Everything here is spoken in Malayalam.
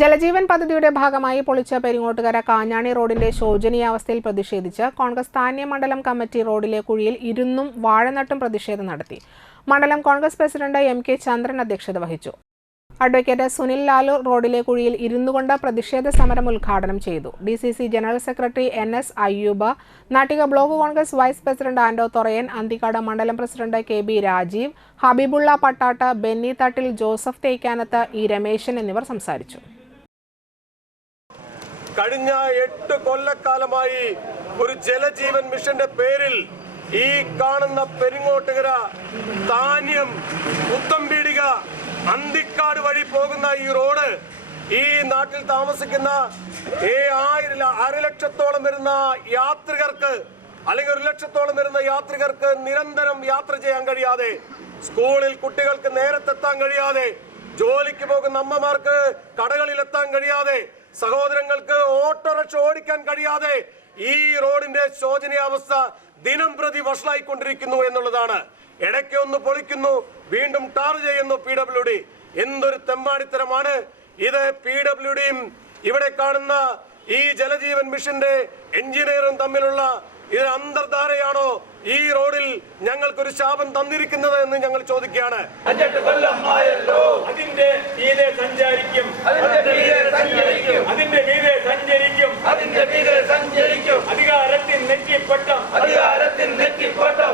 ജലജീവൻ പദ്ധതിയുടെ ഭാഗമായി പൊളിച്ച പെരിങ്ങോട്ടുകര കാഞ്ഞാണി റോഡിന്റെ ശോചനീയാവസ്ഥയിൽ പ്രതിഷേധിച്ച് കോൺഗ്രസ് താന്യ മണ്ഡലം കമ്മിറ്റി റോഡിലെ കുഴിയിൽ ഇരുന്നും വാഴനട്ടും പ്രതിഷേധം നടത്തി. മണ്ഡലം കോൺഗ്രസ് പ്രസിഡന്റ് എം.കെ. ചന്ദ്രൻ അധ്യക്ഷത വഹിച്ചു. അഡ്വക്കേറ്റ് സുനിൽ ലാലു റോഡിലെ കുഴിയിൽ ഇരുന്നുകൊണ്ട് പ്രതിഷേധ സമരം ഉദ്ഘാടനം ചെയ്തു. DCC general secretary NS Ayyub, Nattika block Congress vice president Ando Thorayan, Anthikad മണ്ഡലം president KB Rajeev, Habibullah Pattatt, Benny Thattil, Joseph Thekkanath, E. Rameshan എന്നിവർ സംസാരിച്ചു. കഴിഞ്ഞ 8 കൊല്ലക്കാലമായി ഒരു ജലജീവൻ മിഷന്റെ പേരിൽ ഈ കാണുന്ന പെരിങ്ങോട്ടുകര, താന്യം, പുത്തമ്പീടിക, അന്തിക്കാട് വഴി പോകുന്ന ഈ റോഡ് ഈ നാട്ടിൽ താമസിക്കുന്ന 1.5 ലക്ഷത്തോളം വരുന്ന യാത്രികർക്ക് അല്ലെങ്കിൽ 1 ലക്ഷത്തോളം വരുന്ന യാത്രികർക്ക് നിരന്തരം യാത്ര ചെയ്യാൻ കഴിയാതെ, സ്കൂളിൽ കുട്ടികൾക്ക് നേരത്തെത്താൻ കഴിയാതെ, ജോലിക്ക് പോകുന്ന അമ്മമാർക്ക് കടകളിൽ എത്താൻ കഴിയാതെ, സഹോദരങ്ങൾക്ക് ഓട്ടോറിക്ഷ ഓടിക്കാൻ കഴിയാതെ ഈ റോഡിന്റെ ശോചനീയാവസ്ഥ ദിനം പ്രതി വഷളായിക്കൊണ്ടിരിക്കുന്നു എന്നുള്ളതാണ്. ഇടയ്ക്ക് ഒന്ന് പൊളിക്കുന്നു, വീണ്ടും ടാർ ചെയ്യുന്നു PWD. എന്തൊരു തെമ്മാടിത്തരമാണ് ഇത്! PWDയും ഇവിടെ കാണുന്ന ഈ ജലജീവൻ മിഷന്റെ എഞ്ചിനീയറും തമ്മിലുള്ള ഇത് അന്തർധാരയാണോ ഈ റോഡിൽ ഞങ്ങൾക്കൊരു ശാപം തന്നിരിക്കുന്നത് എന്ന് ഞങ്ങൾ ചോദിക്കുകയാണ്. അതിന്റെ മീതെ സഞ്ചരിക്കും, അധികാരത്തിൽ നെറ്റിപ്പട്ടം